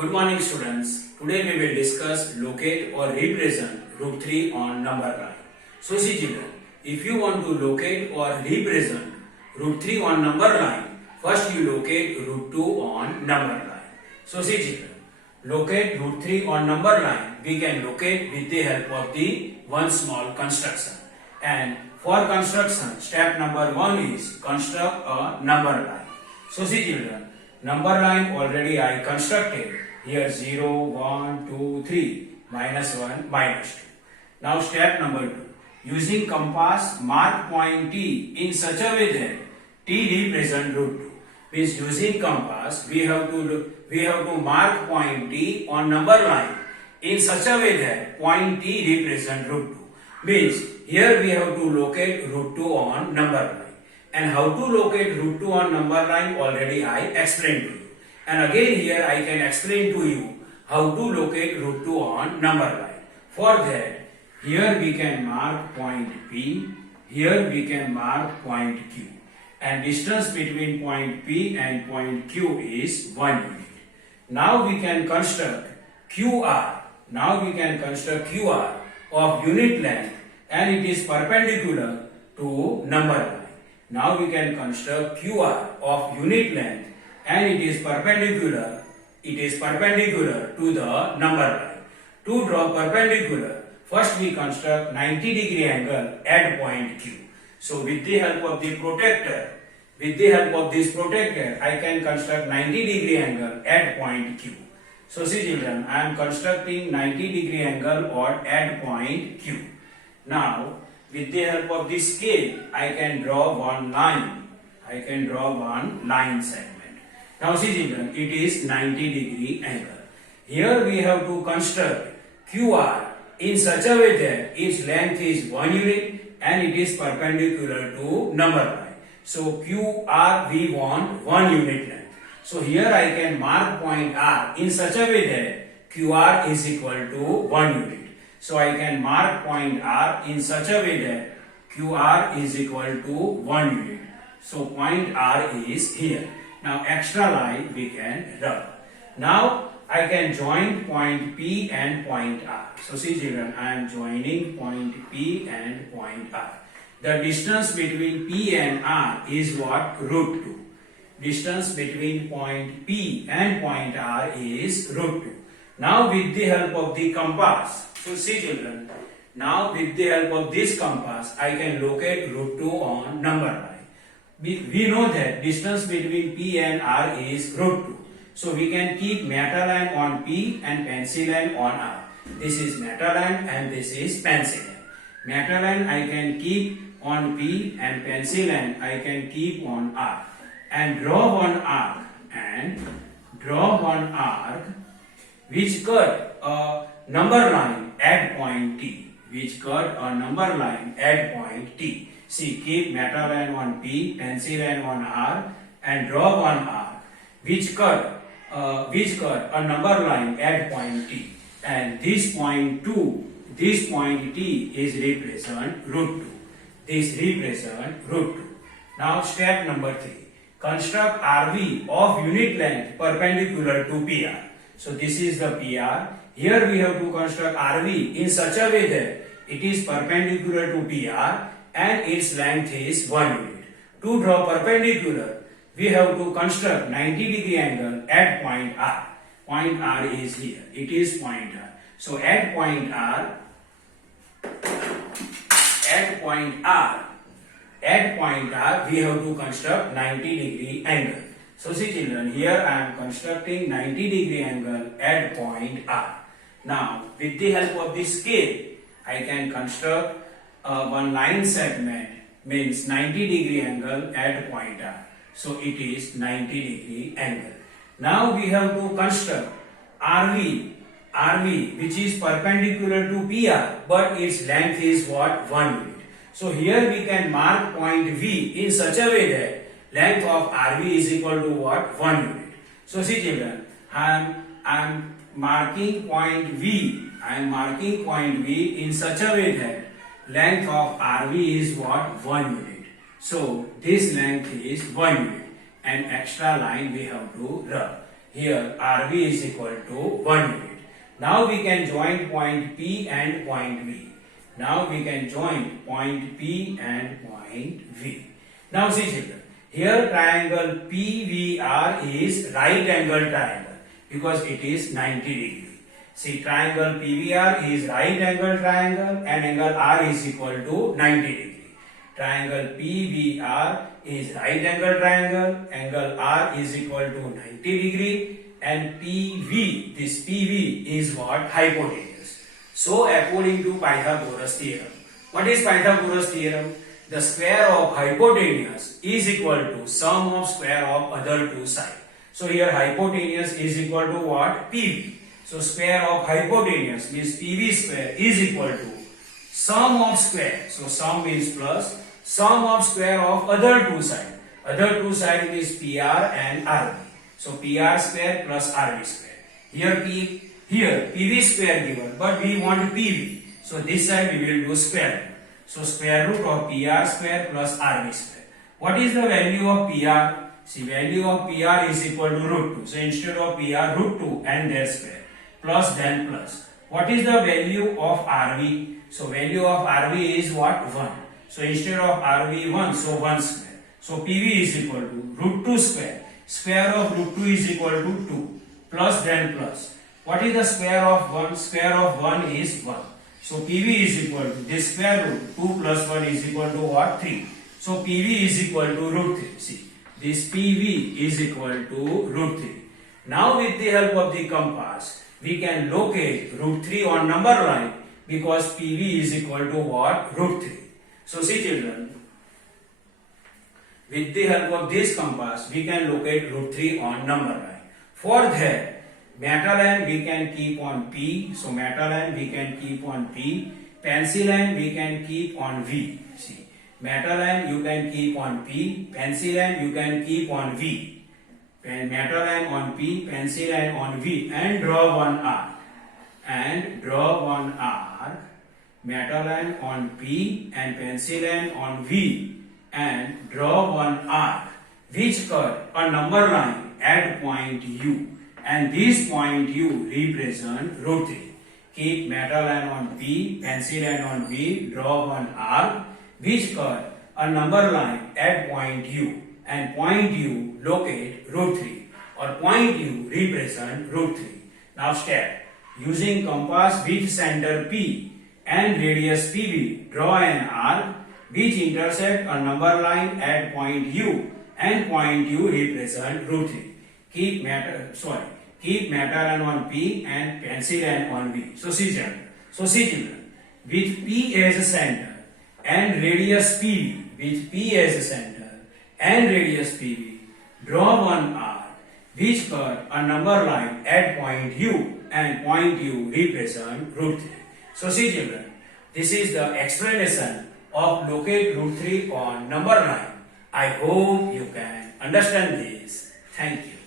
Good morning students. Today we will discuss locate or represent root 3 on number line. So see children, if you want to locate or represent root 3 on number line, first you locate root 2 on number line. So see children, locate root 3 on number line we can locate with the help of the one small construction. And for construction, step number 1 is construct a number line. So see children, number line already I constructed. Here 0, 1, 2, 3, minus 1, minus 2. Now step number 2. Using compass, mark point T in such a way that T represent root 2. Means using compass, we have to mark point T on number line in such a way that point T represent root 2. Means here we have to locate root 2 on number line. And how to locate root 2 on number line already I explained to you. And again here I can explain to you how to locate root 2 on number line. For that, here we can mark point P, here we can mark point Q. And distance between point P and point Q is 1 unit. Now we can construct QR. Now we can construct QR of unit length and it is perpendicular to number line. Now we can construct QR of unit length and it is perpendicular to the number line. To draw perpendicular, first we construct 90 degree angle at point Q. So with the help of this protractor, I can construct 90 degree angle at point Q. So see children, I am constructing 90 degree angle at point Q. Now with the help of this scale, I can draw one line. Segment. Now see children, it is 90 degree angle. Here we have to construct QR in such a way that its length is 1 unit and it is perpendicular to number line. So QR we want 1 unit length. So here I can mark point R in such a way that QR is equal to 1 unit. So I can mark point R in such a way that QR is equal to 1 unit. So point R is here. Now extra line we can rub. Now I can join point P and point R. So see children, I am joining point P and point R. The distance between P and R is what? Root 2. Distance between point P and point R is root 2. Now with the help of the compass, so see children, now with the help of this compass, I can locate root 2 on number line. We know that distance between P and R is root 2. So we can keep matter line on P and pencil line on R. This is matter line and this is pencil line. Matter line I can keep on P and pencil line I can keep on R. And draw one arc which cut a number line at point T. See, keep matter line on P, pencil line on R, and draw one arc which cut a number line at point T. And this point T is represent root 2. Now step number 3. Construct RV of unit length perpendicular to PR. So this is the PR. Here we have to construct RV in such a way that it is perpendicular to PR and its length is 1 unit. To draw perpendicular, we have to construct 90 degree angle at point R. Point R is here. It is point R. So at point R, we have to construct 90 degree angle. So see children, here I am constructing 90 degree angle at point R. Now with the help of this scale, I can construct one line segment, means 90 degree angle at point R. So it is 90 degree angle. Now we have to construct RV which is perpendicular to PR but its length is what? 1 unit. So here we can mark point V in such a way that length of RV is equal to what? 1 unit. So see children, I am marking point V in such a way that length of RV is what? 1 unit. So this length is 1 unit and extra line we have to rub. here RV is equal to 1 unit. Now we can join point P and point V. Now we can join point P and point V. Now see children, here triangle PVR is right angle triangle because it is 90 degree. See, triangle PVR is right angle triangle and angle R is equal to 90 degree. Triangle PVR is right angle triangle, angle R is equal to 90 degree, and PV, this PV is what? Hypotenuse. So according to Pythagoras theorem, what is Pythagoras theorem? The square of hypotenuse is equal to sum of square of other two sides. So here hypotenuse is equal to what? PV. So square of hypotenuse means PV square is equal to sum of square. So sum means plus sum of square of other two sides. Other two sides is PR and RV. So PR square plus RV square. Here PV square given, but we want PV. So this side we will do square root. So square root of PR square plus RV square. What is the value of PR? See, value of PR is equal to root 2. So instead of PR, root 2 and their square. Plus then plus. What is the value of RV? So value of RV is what? 1. So instead of RV 1, so 1 square. So PV is equal to root 2 square. Square of root 2 is equal to 2. Plus then plus. What is the square of 1? Square of 1 is 1. So PV is equal to this square root 2 plus 1 is equal to what? 3. So PV is equal to root 3. See, this PV is equal to root 3. Now with the help of the compass, we can locate root 3 on number line because PV is equal to what? Root 3. So see children, with the help of this compass, we can locate root 3 on number line. For that, metal line we can keep on P. So metal line we can keep on P. Pencil line we can keep on V. See, metal line you can keep on P. Pencil line you can keep on V. Metal line on P, pencil line on V, and draw one arc. And draw one arc. Metal line on P and pencil line on V, and draw one arc which cut a number line at point U. And this point U represent root 3. Keep metal line on P, pencil line on V, draw one arc which cut a number line at point U. And point U locate root 3 or point U represent root 3. Now step. Using compass with center P and radius PV, draw an arc which intersect a number line at point U and point U represent root 3. Keep metal line on P and pencil line on V. So see children, with P as a center and radius PV, with P as a center and radius PV, draw one arc which cut a number line at point U and point U represent root 3. So see children, this is the explanation of locate root 3 on number line. I hope you can understand this. Thank you.